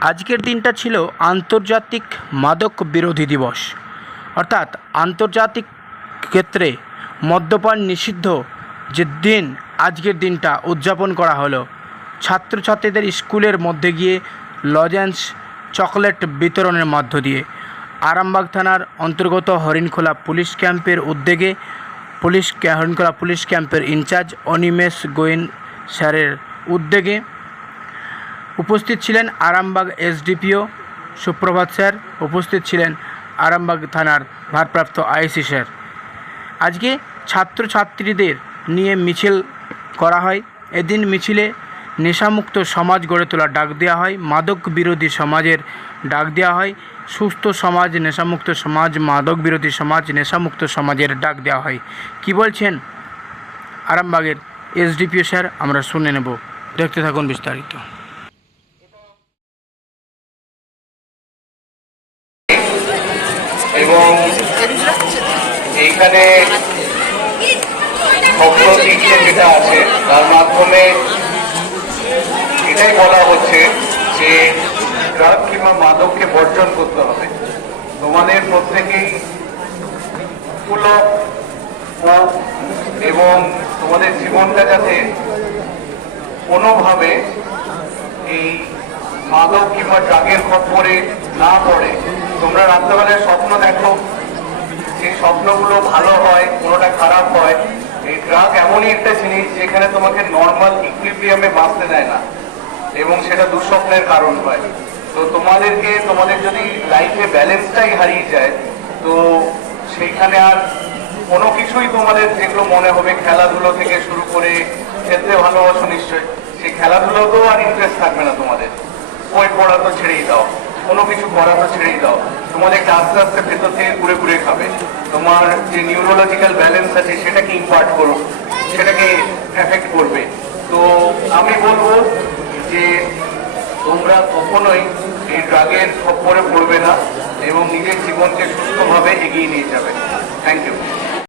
আজকের দিনটা ছিল আন্তর্জাতিক মাদক বিরোধী দিবস। অর্থাৎ আন্তর্জাতিক ক্ষেত্রে মদ্যপান নিষিদ্ধ যে দিন, আজকের দিনটা উদযাপন করা হলো। ছাত্রছাত্রীদের স্কুলের মধ্যে গিয়ে লজেন্স চকলেট বিতরণের মধ্য দিয়ে আরামবাগ থানার অন্তর্গত হরিণখোলা পুলিশ ক্যাম্পের উদ্যোগে পুলিশ হরিণখোলা পুলিশ ক্যাম্পের ইনচার্জ অনিমেষ গোয়েন স্যারের উদ্যোগে উপস্থিত ছিলেন আরামবাগ এসডিপিও সুপ্রভাত স্যার, উপস্থিত ছিলেন আরামবাগ থানার ভারপ্রাপ্ত আইসি স্যার। আজকে ছাত্রছাত্রীদের নিয়ে মিছিল করা হয়। এদিন মিছিলে নেশামুক্ত সমাজ গড়ে তোলার ডাক দেওয়া হয়। মাদক বিরোধী সমাজের ডাক দেওয়া হয়। সুস্থ সমাজ, নেশামুক্ত সমাজ, মাদক বিরোধী সমাজ, নেশামুক্ত সমাজের ডাক দেওয়া হয়। কি বলছেন আরামবাগের এসডিপিও স্যার? আমরা শুনে নেব। দেখতে থাকুন বিস্তারিত। এবং এইখানে যেটা আছে, তার মাধ্যমে এটাই বলা হচ্ছে যে ড্রাগ কিংবা মাদককে বর্জন করতে হবে। তোমাদের প্রত্যেকেই এবং তোমাদের জীবনটা যাতে কোনোভাবে এই মাদক কিংবা ড্রাগের খপ্পরে না পড়ে, তোমরা রাত্রেবেলায় স্বপ্নগুলো ভালো হয়, কোনোটা খারাপ হয়। এই ড্রাগ এমনই একটা জিনিস যেখানে তোমাকে নর্মাল ইকুইলিব্রিয়ামে বাঁচতে দেয় না। এবং সেটা দুঃস্বপ্নের কারণ হয়। তো তোমাদেরকে, তোমাদের যদি লাইফে ব্যালেন্সটাই হারিয়ে যায়, তো সেইখানে আর কোনো কিছুই তোমাদের যেগুলো মনে হবে, খেলাধুলো থেকে শুরু করে খেলতে ভালোবাসো নিশ্চয়ই, সেই খেলাধুলোতেও আর ইন্টারেস্ট থাকবে না তোমাদের। বই পড়া তো ছেড়েই দাও, কোনো কিছু করা তো ছেড়েই দাও। তোমাদেরকে আস্তে আস্তে ভেতর থেকে ঘুরে ঘুরে তোমার যে নিউরোলজিক্যাল ব্যালেন্স আছে, সেটাকে ইম্পার্ট করো, সেটাকে এফেক্ট করবে। তো আমি বলব যে তোমরা কখনোই এই ড্রাগের খপ্পরে পড়বে না এবং নিজের জীবনকে সুস্থভাবে এগিয়ে নিয়ে যাবে। Thank you